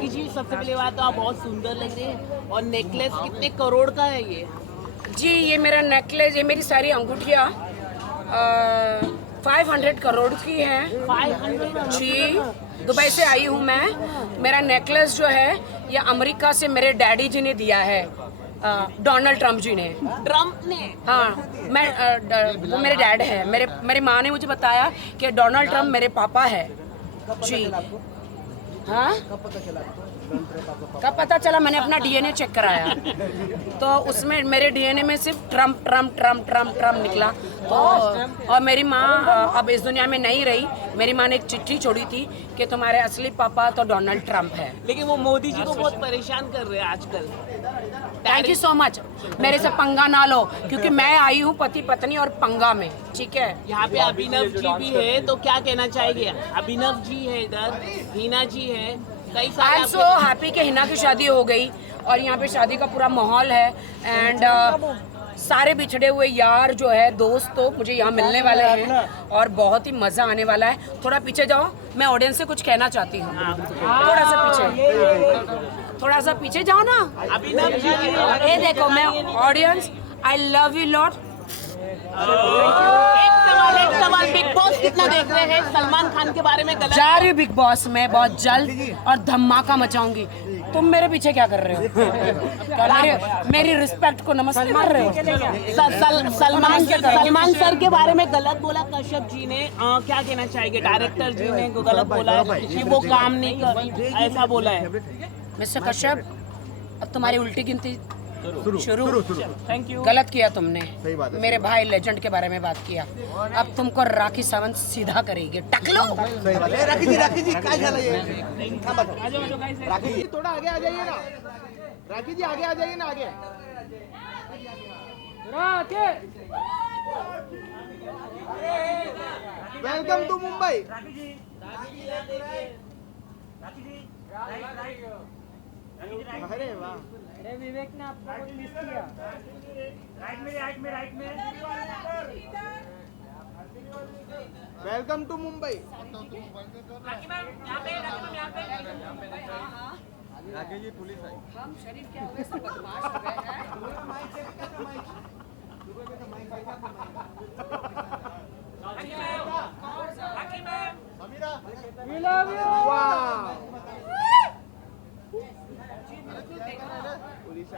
राखी जी, सबसे पहले बात तो आप बहुत सुंदर लग रहे हैं और नेकलेस कितने करोड़ का है ये? जी ये मेरा नेकलेस, ये मेरी सारी अंगूठियाँ 500 करोड़ की हैं। 500? जी दुबई से आई हूँ मैं। मेरा नेकलेस जो है ये अमेरिका से मेरे डैडी जी ने दिया है, डोनाल्ड ट्रम्प जी ने। ट्रम्प ने? हाँ वो मेरे डैड है। मेरी माँ ने मुझे बताया कि डोनाल्ड ट्रम्प मेरे पापा है जी। हाँ कब पता चला? मैंने अपना डीएनए चेक कराया तो उसमें मेरे डीएनए में सिर्फ Trump Trump Trump Trump Trump निकला। तो और मेरी माँ अब इस दुनिया में नहीं रही। मेरी माँ ने एक चिट्ठी छोड़ी थी कि तुम्हारे असली पापा तो डोनाल्ड ट्रम्प है। लेकिन वो मोदी जी को बहुत परेशान कर रहे हैं आजकल। Thank you so much. मेरे से पंगा ना लो क्योंकि मैं आई हूँ पति पत्नी और पंगा में, ठीक है। यहाँ पे अभिनव जी भी है, तो क्या कहना चाहेंगे? अभिनव जी है इधर, हिना जी है, कई सारे। आई एम सो हैप्पी कि हिना की शादी हो गई और यहाँ पे शादी का पूरा माहौल है। एंड सारे बिछड़े हुए यार जो है दोस्त तो मुझे यहाँ मिलने वाले हैं और बहुत ही मज़ा आने वाला है। थोड़ा पीछे जाओ, मैं ऑडियंस से कुछ कहना चाहती हूँ। थोड़ा सा पीछे, थोड़ा सा पीछे जाओ ना। अभिनव जी ये देखो मैं audience, I love you lot. एक सवाल, बिग बॉस कितना देख रहे हैं? सलमान खान के बारे में गलत जा रही बिग बॉस में बहुत जल्द और धमाका मचाऊंगी। तुम मेरे पीछे क्या कर रहे हो? क्या मेरी रिस्पेक्ट को नमस्ते मार रहे हो? सलमान सर के बारे में गलत बोला कश्यप जी ने, क्या कहना चाहेंगे? डायरेक्टर जी ने गलत बोला है कि वो काम नहीं कर, ऐसा बोला है। मिस्टर कश्यप अब तुम्हारी उल्टी गिनती शुरू। Thank you. गलत किया तुमने, मेरे भाई लेजेंड के बारे में बात किया। अब तुमको राखी सावंत सीधा करेगी। टकलो राखी जी काय झालं हे? थांबा राखी जी थोड़ा आगे आ जाइए ना। राखी जी आगे आ जाइए ना, आगे। Welcome to Mumbai. अरे वाह, अरे विवेक ने आपको बहुत मिस किया। राइट में। Welcome to Mumbai. Rakhi ji police आई। हम शरीफ क्या हुए, सब बदमाश हो गए हैं। We love you। वाह,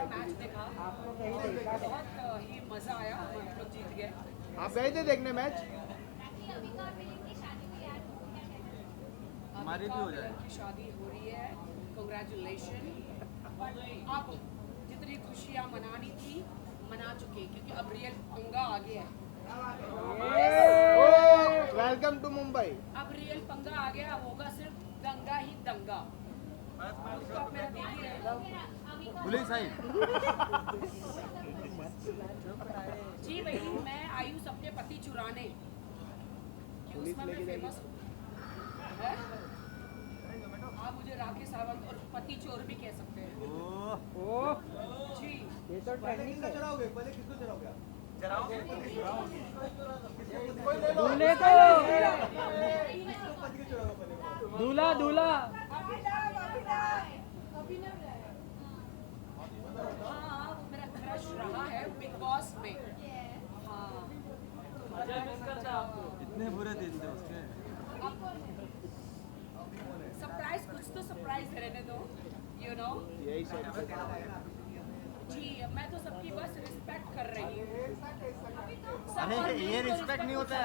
मैच देखा, आप लोग बहुत ही मजा आया, हम लोग जीत गए। आप गए थे देखने मैच? हमारी भी हो जाएगी, शादी हो रही है। कांग्रेचुलेशन। अब जितनी खुशियां मनानी थी मना चुके क्योंकि अब रियल पंगा आ गया है। Welcome to Mumbai. अब रियल पंगा आ गया, अब होगा सिर्फ दंगा ही दंगा। उसको आप मेरा देख ही रहे हो। पुलिस आई। जी भाई मैं आई हूँ अपने पति चुराने कि उसमें मैं फेमस हूँ। आप मुझे राखी सावंत और पति चोर भी कह सकते हैं। जी ये तो ट्रेंडिंग है। दूल्हे को दूल्हा हाँ वो मेरा क्रश रहा है बिग बॉस में। हाँ इतने बुरे दिन थे उसके। सरप्राइज, कुछ तो सरप्राइज रहने दो, यू नो। यही सब। जी मैं तो सबकी बस रिस्पेक्ट कर रही हूँ। अरे ये रिस्पेक्ट नहीं होता है।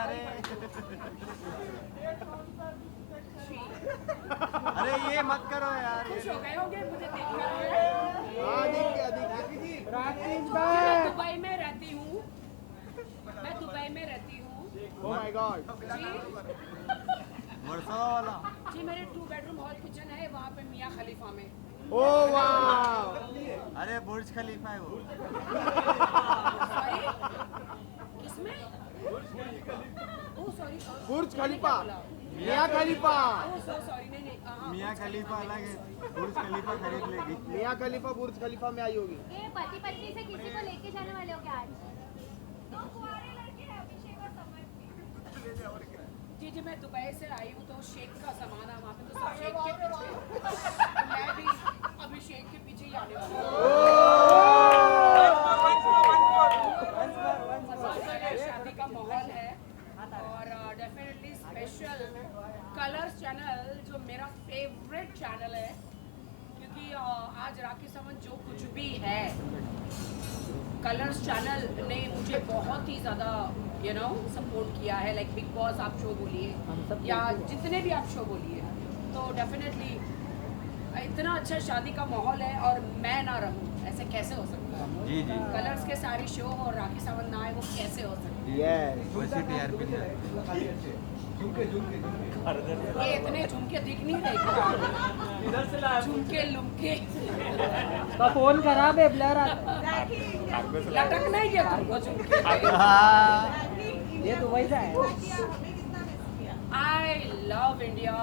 अरे ये मत करो यार। खुश हो गए होंगे मुझे देखकर। हाँ दिख गया। राकेश मैं भाई। दुबई में रहती हूँ, ओह माय गॉड। जी वर्सोवा वाला। जी मेरे 2 बेडरूम हॉल किचन है वहाँ पे मियाँ खलीफा में। ओह वाह। अरे बुर्ज खलीफा है वो। सॉरी किसमें? ओह सॉरी, बुर्ज खलीफा, मियाँ खलीफा। ओह सो सॉरी, नहीं मियाँ खलीफा अलग है, बुर्ज खलीफा खरीद लेगी। मियाँ खलीफा बुर्ज खलीफा में आई होगी। ये पति पत्नी से किसी को लेके जाने वाले हो क्या आज? दो कुंवारे लड़के हैं, अभिषेक और समर। जी मैं दुबई से आई हूँ तो शेख का जमाना वहाँ पे तो सब शेख के पीछे। मैं भी आज राखी सावंत जो कुछ भी है, कलर्स चैनल ने मुझे बहुत ही ज़्यादा सपोर्ट किया है। लाइक बिग बॉस आप शो बोलिए या जितने भी आप शो बोलिए, तो डेफिनेटली इतना अच्छा शादी का माहौल है और मैं ना रहूं, ऐसे कैसे हो सकता है? जी जी। कलर्स के सारे शो और राखी सावंत ना आए, वो कैसे हो सकता है? यस वैसे टीआरपी नहीं आती। ये इतने झुमके दिख नहीं रहे, झुमके लुमके उसका फोन खराब है, ब्लर आता लटक नहीं गया तुमको झुमके? है। ये दुबई से है। I love India.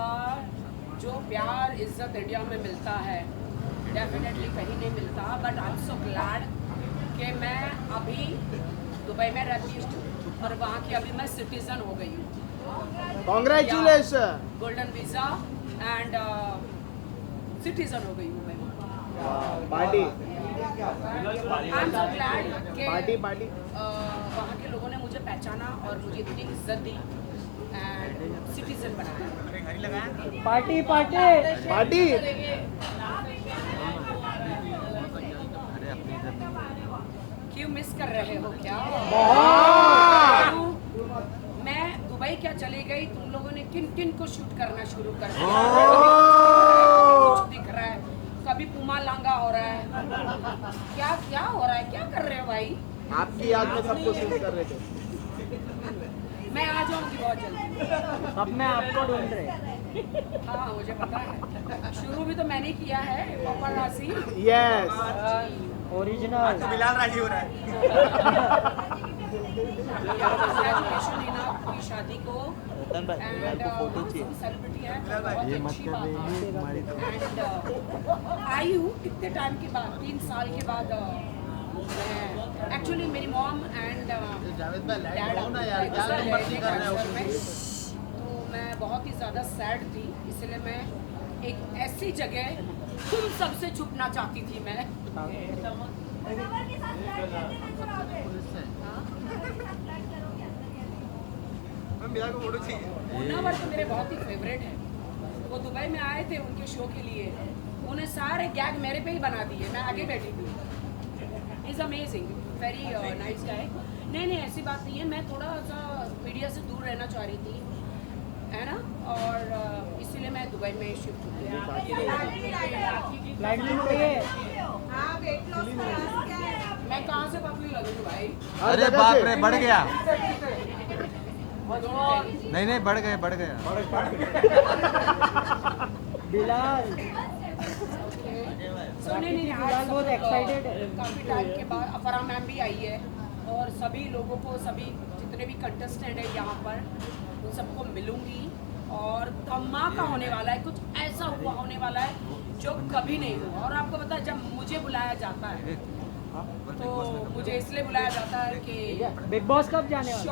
जो प्यार इज्जत इंडिया में मिलता है डेफिनेटली कहीं नहीं मिलता। But I am so glad कि मैं अभी दुबई में रहती हूँ और वहाँ की अभी मैं सिटीजन हो गई हूँ। Congratulation. Golden visa and citizen हो गई हूँ मैं। Party I am so glad कि पार्टी पार्टी वहाँ के लोगों ने मुझे पहचाना और मुझे इतनी इज्जत दी एंड सिटीजन बनाया। Party party. पार्टी क्यों मिस कर रहे हो क्या? मैं दुबई क्या चली गई, तुम लोगों ने किन किन को शूट करना शुरू कर दिया? कुछ दिख रहा है, कभी पुमा लांगा हो रहा है, क्या क्या हो रहा है? क्या कर रहे हो भाई? आपकी याद में सबको शूट कर रहे थे। मैं आ जाऊंगी बहुत जल्दी। सब में आपको ढूंढ रहे। हाँ मुझे पता है, शुरू भी तो मैंने किया है पापरासी। Yes original. बिलाल राजी हो रहा है। Congratulations नीना की शादी को एंड सेलिब्रिटी है, बहुत अच्छी बात है। एंड आई हूँ कितने टाइम के बाद, 3 साल के बाद। एक्चुअली मेरी मॉम एंड डैड तो मैं बहुत ही ज़्यादा सैड थी, इसलिए मैं एक ऐसी जगह तुम सबसे छुपना चाहती थी मैं। मुन्नावर तो मेरे बहुत ही फेवरेट है। वो दुबई में आए थे उनके शो के लिए, उन्हें सारे गैग मेरे पे ही बना दिए, मैं आगे बैठी थी। Is amazing, very nice guy. नहीं नहीं ऐसी बात नहीं है, मैं थोड़ा सा मीडिया से दूर रहना चाह रही थी, है ना, और इसीलिए मैं दुबई में शिफ्ट हो गई। फ्लाइट मिल रही है। मैं कहाँ से पतली लगूंगी भाई? अरे बाप रे, बढ़ गया। नहीं नहीं बढ़ गया बढ़ गया। बिलाल। फिलहाल बहुत excited है। काफ़ी टाइम के बाद अफरा मैम भी आई है और सभी लोगों को, सभी जितने भी कंटेस्टेंट हैं यहाँ पर, उन सबको मिलूंगी और धमाका होने वाला है। कुछ ऐसा हुआ होने वाला है जो कभी नहीं हुआ। और आपको पता है, जब मुझे बुलाया जाता है तो मुझे इसलिए बुलाया जाता है कि बिग बॉस कब जाने वाला?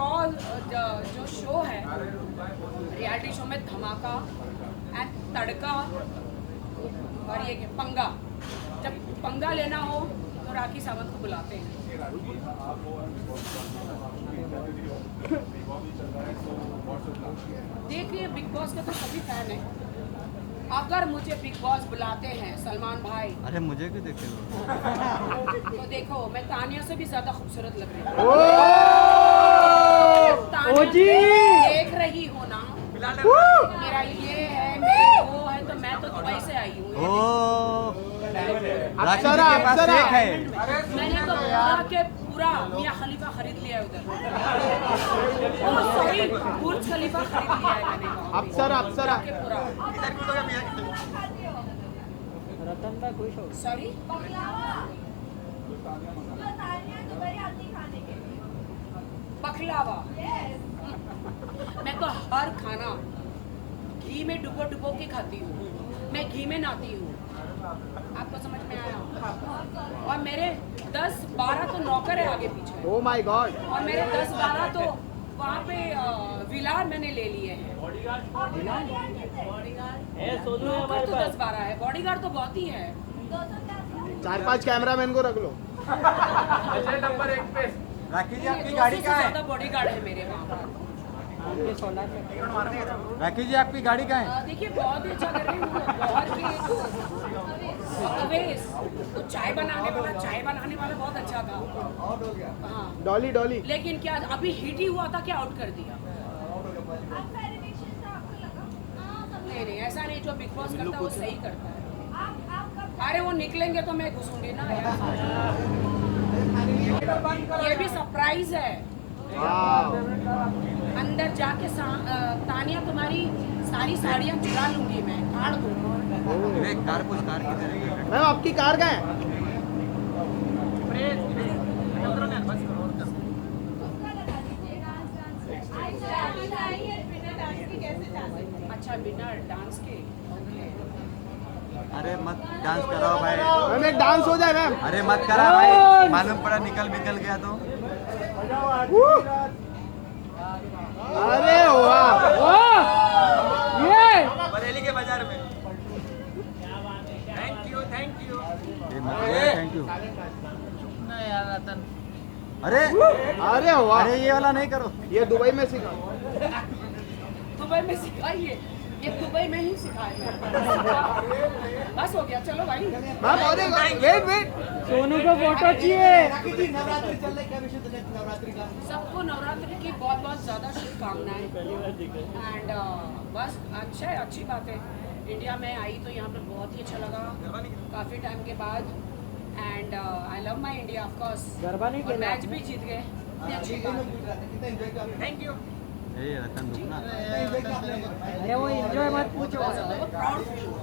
जो शो है, रियलिटी शो में धमाका एंड तड़का और ये पंगा, जब पंगा लेना हो तो राखी सावंत को बुलाते हैं। देखिए बिग बॉस का तो सभी फैन है। अगर मुझे बिग बॉस बुलाते हैं सलमान भाई, अरे मुझे क्यों देखे तो देखो मैं तानिया से भी ज्यादा खूबसूरत लग रही हूँ। ओ तानिया जी! देख रही हो ना, मेरा ये है, मेरी वो है, तो मैं तो दुबई से आई हूँ। ओ राखी जी अप्सरा, के पास अप्सरा। शेख है। मैंने तो पूरा के पूरा मियाँ खलीफा खरीद लिया है उधर। सॉरी, बुर्ज खलीफा खरीद लिया है मैंने वहाँ पे। अप्सरा, अप्सरा। पूरा के पूरा। रतन भाई खुश हो। सॉरी, बकलावा। मैं तो हर खाना घी में डुबो डुबो के खाती हूँ, मैं घी में नहाती हूँ। आपको समझ में आया? और मेरे 10-12 तो नौकर है आगे पीछे, ओ माय गॉड। और मेरे 10-12 तो वहाँ पे विला मैंने ले लिए हैं। नौकर तो 10-12 है, बॉडीगार्ड तो बहुत ही है। 4-5 कैमरामैन को रख लो। राखी जी आपकी 200 गाड़ी से कहाँ है? ज्यादा बॉडीगार्ड है मेरे वहाँ पर। आपके 16 में। राखी जी आपकी गाड़ी कहाँ है? देखिए बहुत ही अच्छा कर रही हूँ, बाहर की अवेश चाय बनाने वाला बहुत अच्छा था। हाँ, डॉली डॉली लेकिन क्या अभी हिट ही हुआ था क्या आउट कर दिया? आपका एलिमिनेशन था, आपको लगा? नहीं ऐसा नहीं, जो बिग बॉस करता है वो सही करता है। आप कब अरे वो निकलेंगे तो मैं घुसूंगी ना यार। ये भी सरप्राइज है। अंदर जाके तानिया तुम्हारी सारी साड़ियाँ चुरा लूंगी मैं, फाड़ दूंगी। विवेक कार पूछ, कार किधर है? मैम आपकी कार कहाँ है? अच्छा बिना डांस के? अरे मत डांस कराओ भाई। मैम एक डांस हो जाए मैम। अरे मत करा भाई, मालूम पड़ा निकल गया तो। अरे वाह ये बरेली के बाजार में। Thank you thank you. अरे अरे वाह, अरे ये वाला नहीं करो। ये दुबई में सीखा। दुबई में सिखाइए, ये दुबई में ही सिखाए। बस हो गया, चलो भाई। मैम वेट वेट, सोनू को फोटो चाहिए। नवरात्रि चल रही, क्या विषय चल रहा है नवरात्रि का? सबको नवरात्रि की बहुत ज़्यादा शुभकामनाएं। एंड बस अच्छा है, अच्छी बात है। इंडिया में आई तो यहाँ पर बहुत ही अच्छा लगा काफ़ी टाइम के बाद। And I love my India of course. Garba नहीं खेला मैच भी जीत गए, इतनी अच्छी बात है। Thank you. ए रतन रुकना। अरे वो एंजॉय मत पूछो। प्राउड फील हुआ।